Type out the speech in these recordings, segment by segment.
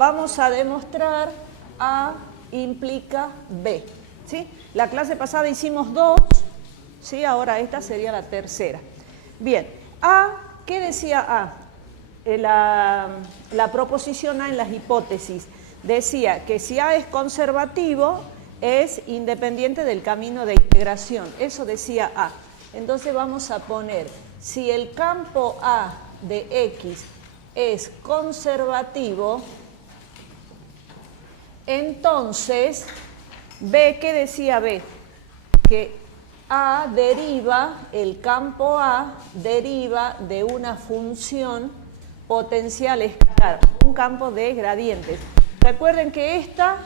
vamos a demostrar A implica B, ¿sí? La clase pasada hicimos 2, ¿sí? Ahora esta sería la tercera. Bien, A, ¿qué decía A? La proposición A en las hipótesis decía que si A es conservativo, es independiente del camino de integración. Eso decía A. Entonces vamos a poner, si el campo A de X es conservativo, entonces B, ¿qué decía B? Que A deriva, el campo A deriva de una función potencial escalar, un campo de gradientes. Recuerden que esta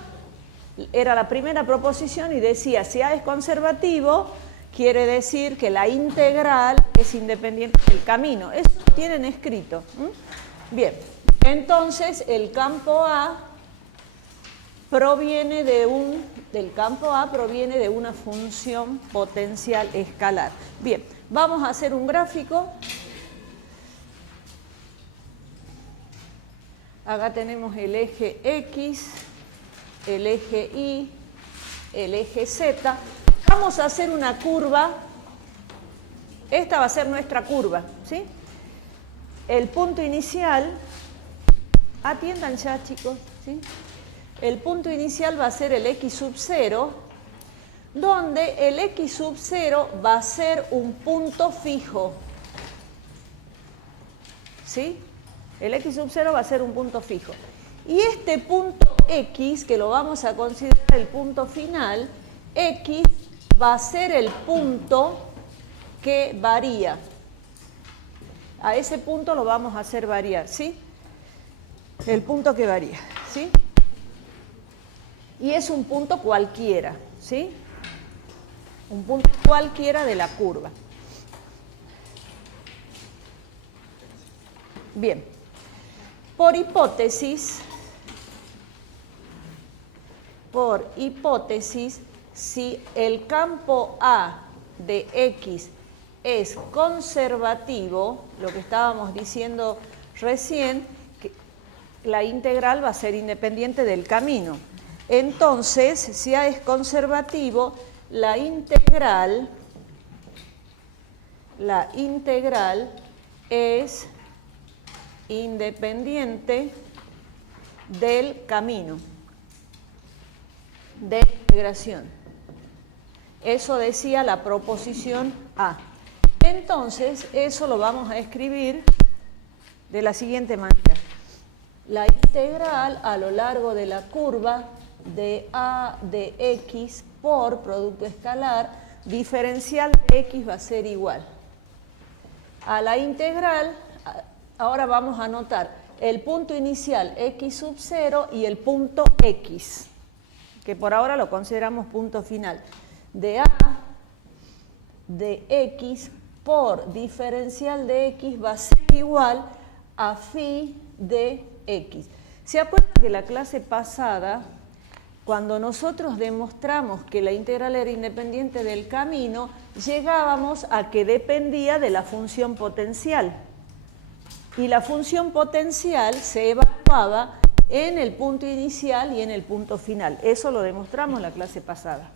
era la primera proposición y decía, si A es conservativo, quiere decir que la integral es independiente del camino. Eso lo tienen escrito. Bien, entonces el campo A proviene del campo A proviene de una función potencial escalar. Bien, vamos a hacer un gráfico. Acá tenemos el eje X, el eje Y, el eje Z. Vamos a hacer una curva. Esta va a ser nuestra curva, ¿sí? El punto inicial, atiendan ya, chicos, ¿sí? El punto inicial va a ser el X sub 0, donde el X sub 0 va a ser un punto fijo, ¿sí? El X sub 0 va a ser un punto fijo. Y este punto X, que lo vamos a considerar el punto final, X va a ser el punto que varía. A ese punto lo vamos a hacer variar, ¿sí? El punto que varía, ¿sí? Y es un punto cualquiera, ¿sí? Un punto cualquiera de la curva. Bien. Por hipótesis, si el campo A de X es conservativo, lo que estábamos diciendo recién, que la integral va a ser independiente del camino. Entonces, si A es conservativo, la integral es independiente del camino de integración. Eso decía la proposición A. Entonces, eso lo vamos a escribir de la siguiente manera. La integral a lo largo de la curva de A de X por producto escalar diferencial de X va a ser igual a la integral. Ahora vamos a anotar el punto inicial X sub 0 y el punto X, que por ahora lo consideramos punto final, de A de X por diferencial de X va a ser igual a phi de X. ¿Se acuerdan que la clase pasada, cuando nosotros demostramos que la integral era independiente del camino, llegábamos a que dependía de la función potencial? Y la función potencial se evaluaba en el punto inicial y en el punto final. Eso lo demostramos la clase pasada.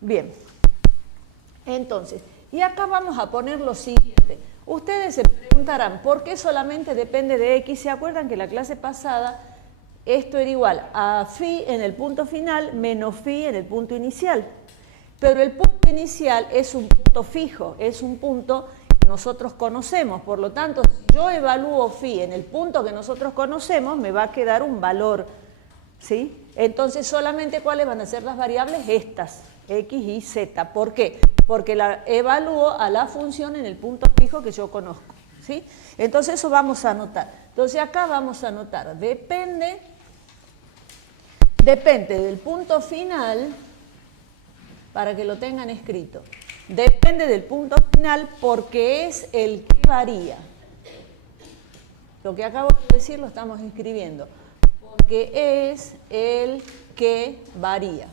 Bien. Entonces, y acá vamos a poner lo siguiente. Ustedes se preguntarán, ¿por qué solamente depende de X? ¿Se acuerdan que la clase pasada esto era igual a phi en el punto final menos phi en el punto inicial? Pero el punto inicial es un punto fijo, es un punto que nosotros conocemos. Por lo tanto, si yo evalúo phi en el punto que nosotros conocemos, me va a quedar un valor, ¿sí? Entonces, solamente ¿cuáles van a ser las variables? Estas, X y Z. ¿Por qué? Porque la evalúo a la función en el punto fijo que yo conozco, ¿sí? Entonces, eso vamos a anotar. Entonces, acá vamos a anotar, depende del punto final, para que lo tengan escrito. Depende del punto final porque es el que varía. Lo que acabo de decir lo estamos escribiendo. Porque es el que varía.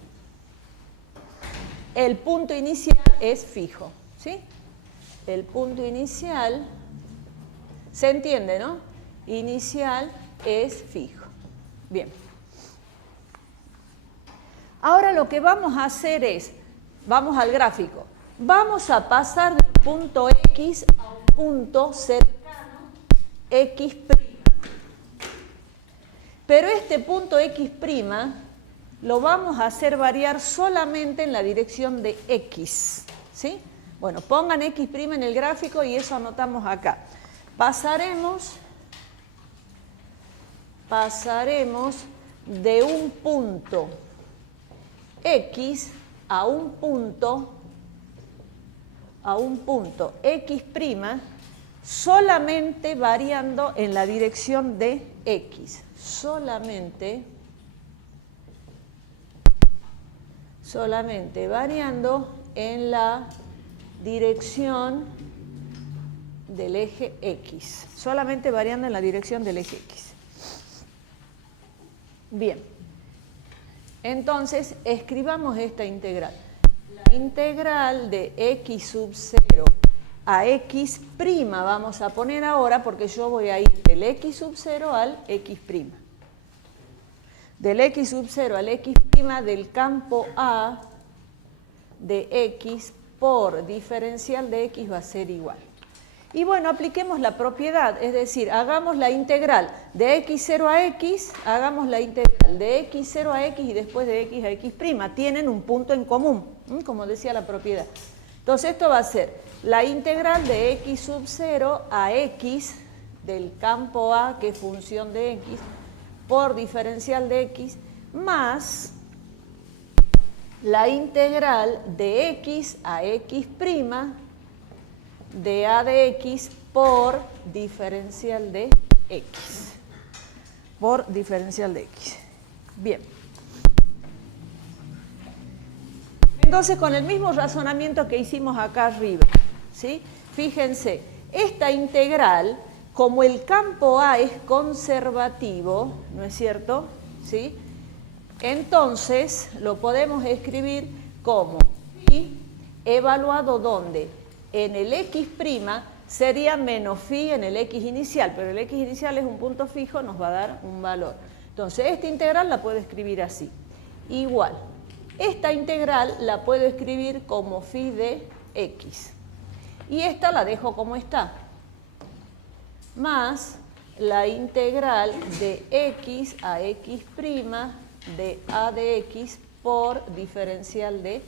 El punto inicial es fijo, ¿sí? El punto inicial, ¿se entiende, no? Inicial es fijo. Bien. Ahora lo que vamos a hacer es, vamos al gráfico, vamos a pasar del punto X a un punto cercano X'. Pero este punto X' lo vamos a hacer variar solamente en la dirección de X, ¿sí? Bueno, pongan X' en el gráfico y eso anotamos acá. Pasaremos de un punto X a un punto X' solamente variando en la dirección de X. Solamente variando en la dirección del eje X. Solamente variando en la dirección del eje X. Bien. Entonces, escribamos esta integral. La integral de X sub 0 a X' vamos a poner ahora porque yo voy a ir del X sub 0 al X'. Del X sub 0 al X' del campo A de X por diferencial de X va a ser igual. Y bueno, apliquemos la propiedad, es decir, hagamos la integral de X0 a X, hagamos la integral de X0 a X y después de X a X'. Tienen un punto en común, como decía la propiedad. Entonces esto va a ser la integral de X sub 0 a X del campo A, que es función de X, por diferencial de X, más la integral de X a X' de A de X por diferencial de X. Por diferencial de X. Bien. Entonces, con el mismo razonamiento que hicimos acá arriba, ¿sí? Fíjense, esta integral, como el campo A es conservativo, ¿no es cierto? ¿Sí? Entonces, lo podemos escribir como phi evaluado ¿dónde? En el X' sería menos phi en el X inicial, pero el X inicial es un punto fijo, nos va a dar un valor. Entonces, esta integral la puedo escribir así. Igual. Esta integral la puedo escribir como phi de X. Y esta la dejo como está. Más la integral de X a X' de A de X por diferencial de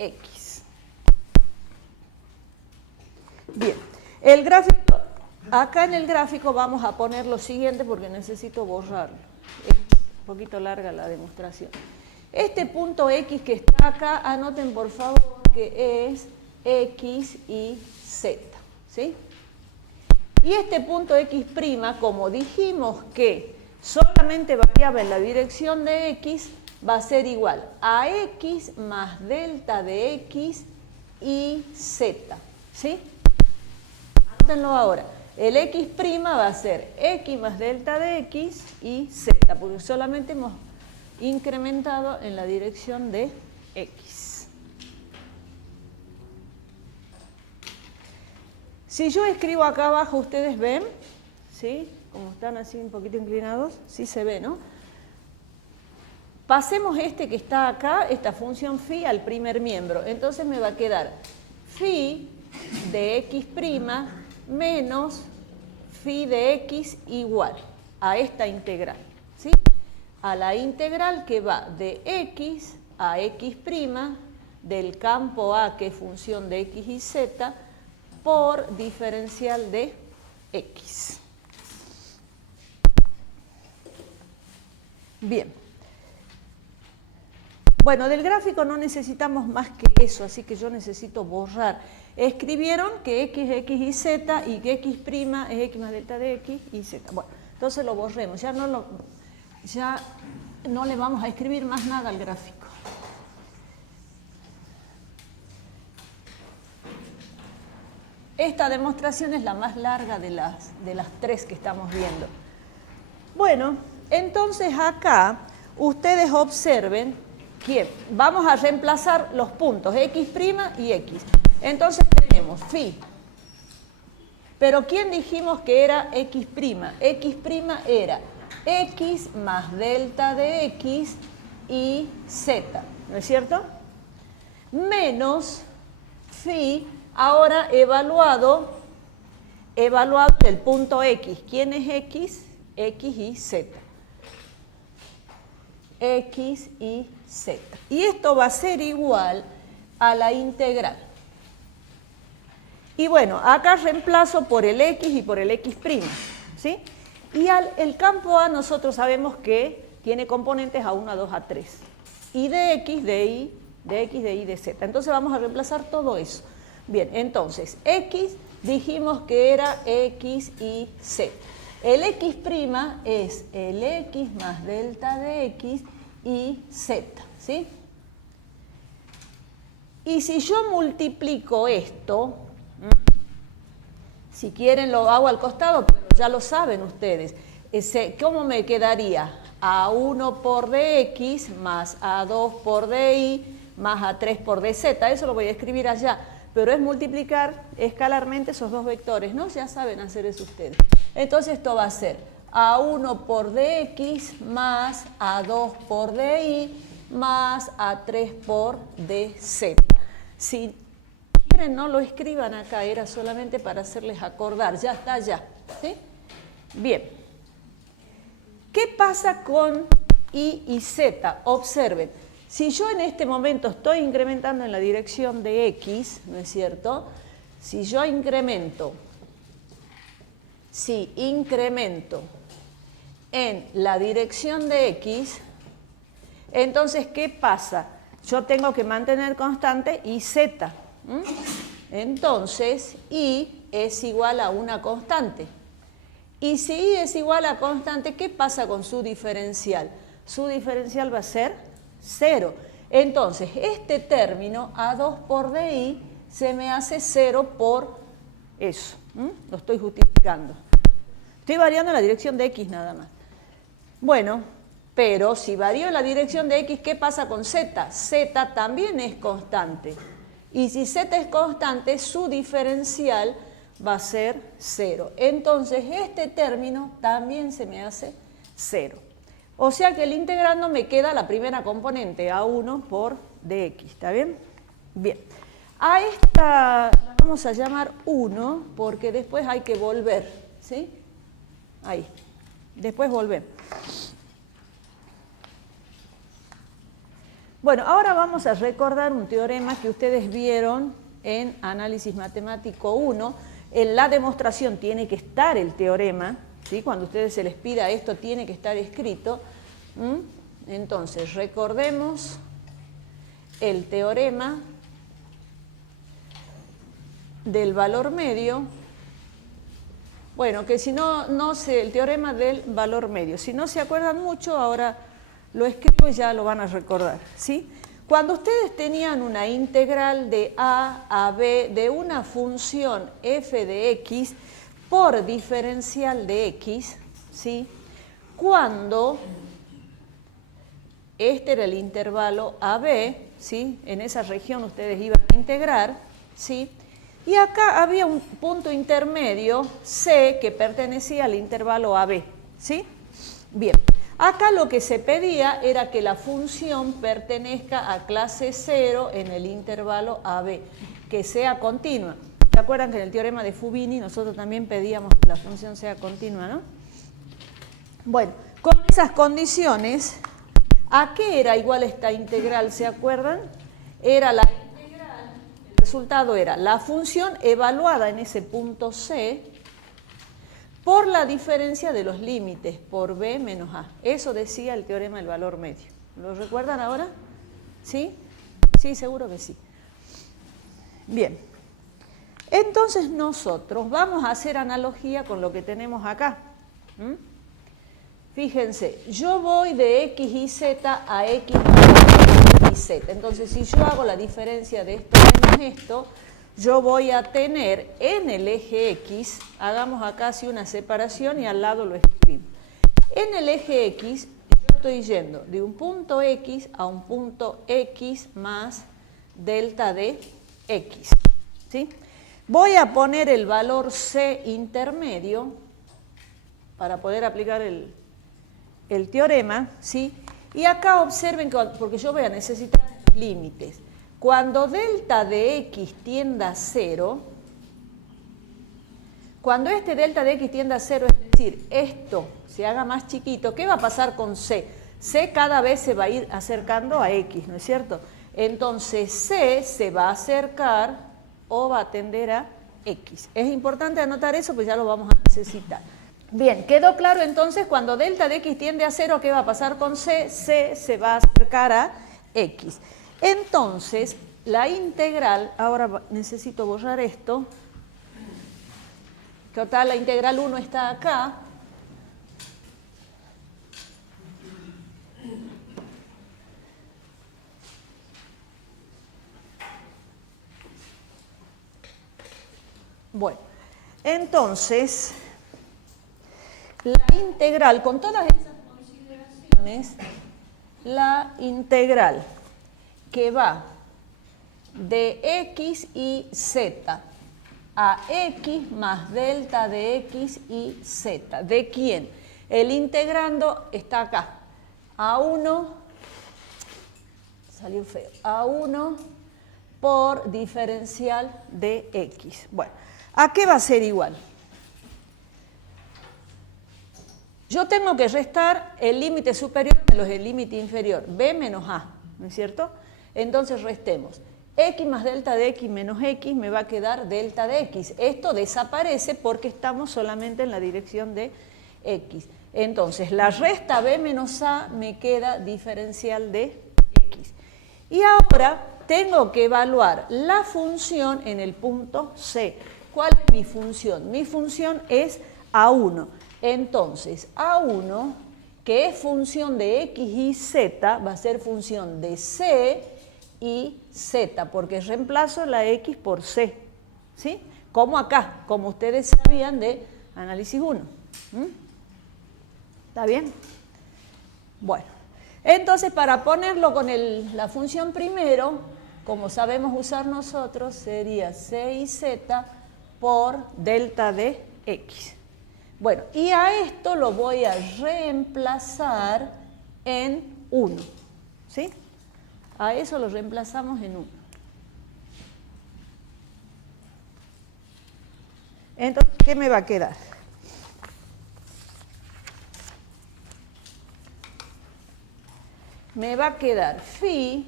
X. Bien, el gráfico, acá en el gráfico vamos a poner lo siguiente porque necesito borrarlo. Es un poquito larga la demostración. Este punto X que está acá, anoten por favor que es X y Z, ¿sí? Y este punto X', como dijimos que solamente variaba en la dirección de X, va a ser igual a X más delta de X y Z, ¿sí? Anótenlo ahora. El X' va a ser X más delta de X y Z, porque solamente hemos incrementado en la dirección de X. Si yo escribo acá abajo, ¿ustedes ven? ¿Sí? Como están así un poquito inclinados, sí se ve, ¿no? Pasemos este que está acá, esta función phi, al primer miembro. Entonces me va a quedar phi de X' menos phi de X igual a esta integral, ¿sí? A la integral que va de X a X' del campo A, que es función de X y Z, por diferencial de X. Bien. Bueno, del gráfico no necesitamos más que eso, así que yo necesito borrar. Escribieron que X, X y Z y que X' es X más delta de X y Z. Bueno, entonces lo borremos, ya no le vamos a escribir más nada al gráfico. Esta demostración es la más larga de las tres que estamos viendo. Bueno, entonces acá ustedes observen que vamos a reemplazar los puntos X' y X. Entonces tenemos phi. Pero ¿quién dijimos que era X'? X' era x más delta de x y z, ¿no es cierto? Menos phi, ahora evaluado el punto x. ¿Quién es x? X y z. X y z. Y esto va a ser igual a la integral. Y bueno, acá reemplazo por el x y por el x', ¿sí? Y el campo A nosotros sabemos que tiene componentes A1, A2, A3. Y de x, de y, de x, de y, de z. Entonces vamos a reemplazar todo eso. Bien, entonces, x dijimos que era x y z. El x' es el x más delta de x y z, ¿sí? Y si yo multiplico esto, si quieren lo hago al costado, pero ya lo saben ustedes, ¿cómo me quedaría? A1 por dx más A2 por dy más A3 por dz. Eso lo voy a escribir allá, pero es multiplicar escalarmente esos dos vectores, ¿no? Ya saben hacer eso ustedes. Entonces esto va a ser A1 por dx más A2 por dy más A3 por dz. Si quieren no lo escriban acá, era solamente para hacerles acordar, ya está allá, ¿sí? Bien. ¿Qué pasa con y y z? Observen, si yo en este momento estoy incrementando en la dirección de x, ¿no es cierto? Si incremento en la dirección de x, entonces, ¿qué pasa? Yo tengo que mantener constante y z. Entonces, y es igual a una constante. Y si y es igual a constante, ¿qué pasa con su diferencial? Su diferencial va a ser 0. Entonces, este término, A2 por dy, se me hace 0 por eso. Lo estoy justificando. Estoy variando la dirección de x nada más. Bueno, pero si varío la dirección de x, ¿qué pasa con z? Z también es constante. Y si z es constante, su diferencial va a ser 0. Entonces, este término también se me hace 0. O sea que el integrando me queda la primera componente, A1 por dx. ¿Está bien? Bien. A esta la vamos a llamar 1 porque después hay que volver. ¿Sí? Ahí. Después volver. Bueno, ahora vamos a recordar un teorema que ustedes vieron en Análisis Matemático 1. En la demostración tiene que estar el teorema, ¿sí? Cuando a ustedes se les pida esto tiene que estar escrito. Entonces, recordemos el teorema del valor medio. Bueno, que si no sé, el teorema del valor medio. Si no se acuerdan mucho, ahora lo escribo y ya lo van a recordar, ¿sí? Cuando ustedes tenían una integral de a a b de una función f de x por diferencial de x, ¿sí? Cuando este era el intervalo AB, ¿sí? En esa región ustedes iban a integrar, ¿sí? Y acá había un punto intermedio, C, que pertenecía al intervalo AB, ¿sí? Bien, acá lo que se pedía era que la función pertenezca a clase 0 en el intervalo AB, que sea continua. ¿Se acuerdan que en el teorema de Fubini nosotros también pedíamos que la función sea continua, no? Bueno, con esas condiciones, ¿a qué era igual esta integral? ¿Se acuerdan? Era la integral, el resultado era la función evaluada en ese punto C por la diferencia de los límites por B menos A. Eso decía el teorema del valor medio. ¿Lo recuerdan ahora? ¿Sí? Sí, seguro que sí. Bien. Entonces nosotros vamos a hacer analogía con lo que tenemos acá. Fíjense, yo voy de x y z a x y z. Entonces, si yo hago la diferencia de esto menos esto, yo voy a tener en el eje x, hagamos acá así una separación y al lado lo escribimos. En el eje x, yo estoy yendo de un punto x a un punto x más delta de x. ¿Sí? Voy a poner el valor c intermedio para poder aplicar el el teorema, ¿sí? Y acá observen, porque yo voy a necesitar límites. Cuando delta de x tienda a 0, cuando este delta de x tienda a 0, es decir, esto se haga más chiquito, ¿qué va a pasar con c? C cada vez se va a ir acercando a x, ¿no es cierto? Entonces c se va a acercar o va a tender a x. Es importante anotar eso, pues ya lo vamos a necesitar. Bien, quedó claro entonces, cuando delta de x tiende a 0, ¿qué va a pasar con c? C se va a acercar a x. Entonces, la integral, ahora necesito borrar esto. Total, la integral 1 está acá. Bueno, entonces, la integral, con todas esas consideraciones, la integral que va de x y z a x más delta de x y z. ¿De quién? El integrando está acá. A1, salió feo, A1 por diferencial de x. Bueno, ¿a qué va a ser igual? Yo tengo que restar el límite superior menos el límite inferior, b menos a, ¿no es cierto? Entonces restemos. X más delta de x menos x me va a quedar delta de x. Esto desaparece porque estamos solamente en la dirección de x. Entonces, la resta b menos a me queda diferencial de x. Y ahora tengo que evaluar la función en el punto C. ¿Cuál es mi función? Mi función es A1. Entonces, A1, que es función de x y z, va a ser función de c y z, porque reemplazo la x por c, ¿sí? Como acá, como ustedes sabían de análisis 1. ¿Está bien? Bueno, entonces para ponerlo con la función primero, como sabemos usar nosotros, sería c y z por delta de x. Bueno, y a esto lo voy a reemplazar en 1, ¿sí? A eso lo reemplazamos en 1. Entonces, ¿qué me va a quedar? Me va a quedar phi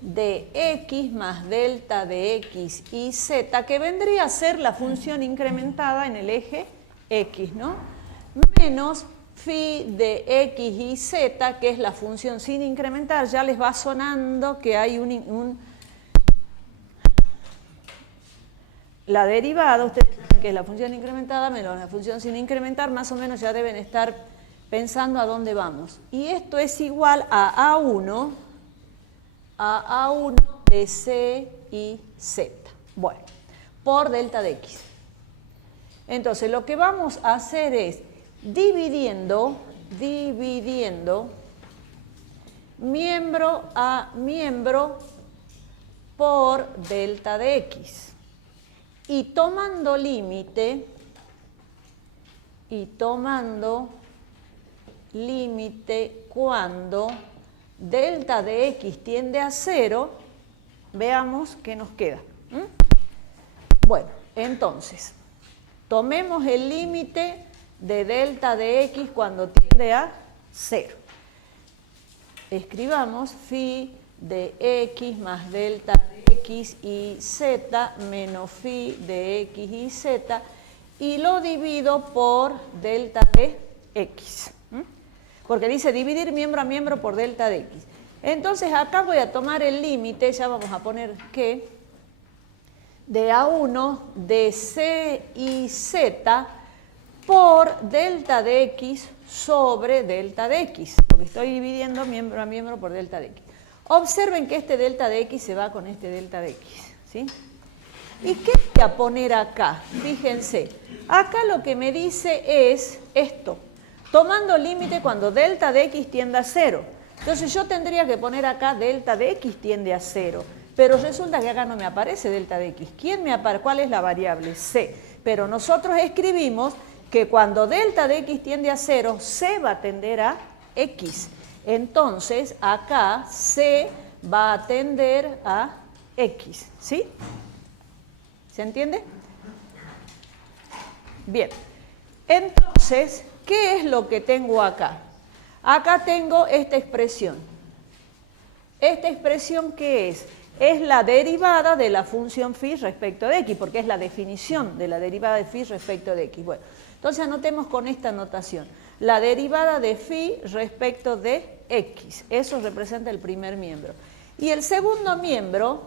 de x más delta de x y z, que vendría a ser la función incrementada en el eje x, ¿no? Menos phi de x y z, que es la función sin incrementar. Ya les va sonando que hay la derivada, ustedes saben que es la función incrementada menos la función sin incrementar, más o menos ya deben estar pensando a dónde vamos. Y esto es igual a A1 de c y z. Bueno, por delta de x. Entonces, lo que vamos a hacer es dividiendo miembro a miembro por delta de x. Y tomando límite, cuando delta de x tiende a 0, veamos qué nos queda. Bueno, entonces, tomemos el límite de delta de x cuando tiende a 0. Escribamos phi de x más delta de x y z menos phi de x y z, y lo divido por delta de x. Porque dice dividir miembro a miembro por delta de x. Entonces acá voy a tomar el límite, ya vamos a poner que, de A1 de c y z por delta de x sobre delta de x, porque estoy dividiendo miembro a miembro por delta de x. Observen que este delta de x se va con este delta de x, ¿sí? ¿Y qué voy a poner acá? Fíjense, acá lo que me dice es esto, tomando límite cuando delta de x tiende a 0. Entonces yo tendría que poner acá delta de x tiende a 0, pero resulta que acá no me aparece delta de x. ¿Quién me aparece? ¿Cuál es la variable? C. Pero nosotros escribimos que cuando delta de x tiende a 0, c va a tender a x. Entonces, acá c va a tender a x, ¿sí? ¿Se entiende? Bien. Entonces, ¿qué es lo que tengo acá? Acá tengo esta expresión. ¿Esta expresión qué es? Es la derivada de la función phi respecto de x, porque es la definición de la derivada de phi respecto de x. Bueno, entonces anotemos con esta notación. La derivada de phi respecto de x. Eso representa el primer miembro. Y el segundo miembro,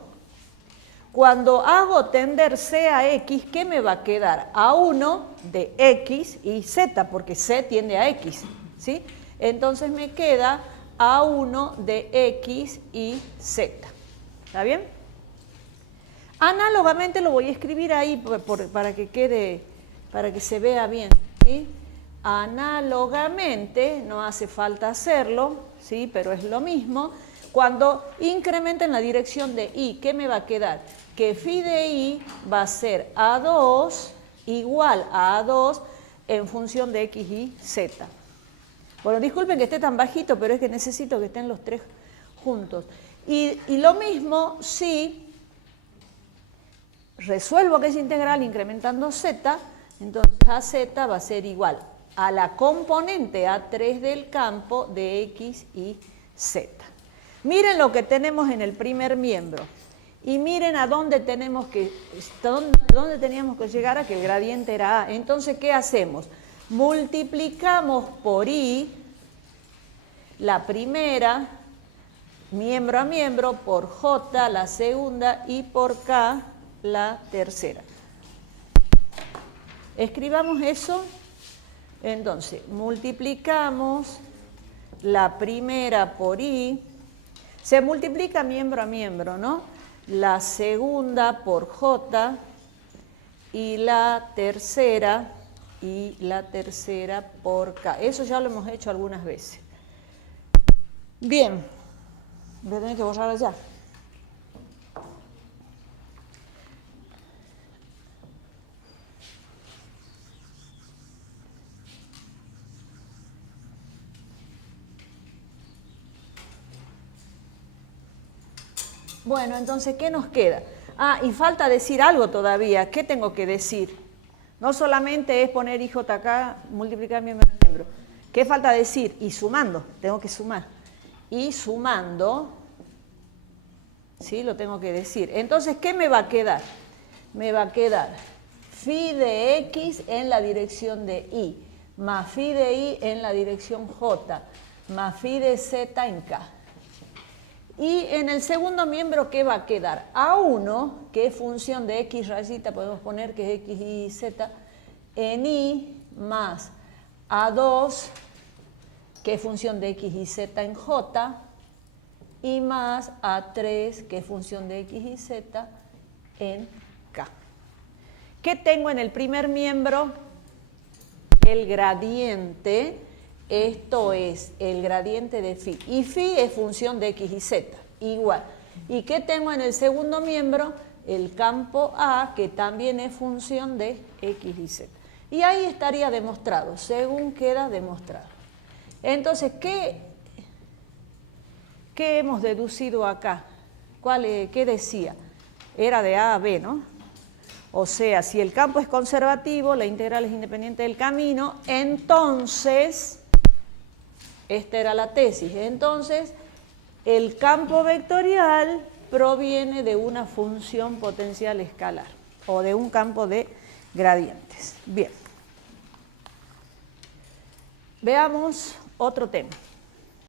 cuando hago tender c a x, ¿qué me va a quedar? A1 de x y z, porque c tiende a x, ¿sí? Entonces me queda A1 de x y z. ¿Está bien? Análogamente lo voy a escribir ahí para que quede, para que se vea bien, ¿sí? Análogamente, no hace falta hacerlo, ¿sí? Pero es lo mismo. Cuando incremento en la dirección de y, ¿qué me va a quedar? Que phi de y va a ser A2 igual a A2 en función de x y z. Bueno, disculpen que esté tan bajito, pero es que necesito que estén los tres juntos. Y lo mismo si resuelvo que es integral incrementando z, entonces AZ va a ser igual a la componente A3 del campo de x y z. Miren lo que tenemos en el primer miembro. Y miren a dónde teníamos que llegar a que el gradiente era A. Entonces, ¿qué hacemos? Multiplicamos por i la primera, miembro a miembro, por j la segunda y por k la tercera. Escribamos eso. Entonces, multiplicamos la primera por i. Se multiplica miembro a miembro, ¿no? La segunda por j y la tercera por k. Eso ya lo hemos hecho algunas veces. Bien, voy a tener que borrar allá. Bueno, entonces, ¿qué nos queda? Ah, y falta decir algo todavía. ¿Qué tengo que decir? No solamente es poner IJK, multiplicar miembro a miembro. ¿Qué falta decir? Y sumando, tengo que sumar. Y sumando, ¿sí? Lo tengo que decir. Entonces, ¿qué me va a quedar? Me va a quedar phi de x en la dirección de y, más phi de y en la dirección j, más phi de z en k. Y en el segundo miembro, ¿qué va a quedar? A1, que es función de x rayita, podemos poner que es x y z, en y, más A2, que es función de x y z en j, y más A3, que es función de x y z en k. ¿Qué tengo en el primer miembro? El gradiente. Esto es el gradiente de phi. Y phi es función de x y z, igual. ¿Y qué tengo en el segundo miembro? El campo A, que también es función de x y z. Y ahí estaría demostrado, según queda demostrado. Entonces, ¿qué hemos deducido acá? ¿Qué decía? Era de A a B, ¿no? O sea, si el campo es conservativo, la integral es independiente del camino, entonces... Esta era la tesis. Entonces, el campo vectorial proviene de una función potencial escalar o de un campo de gradientes. Bien. Veamos otro tema.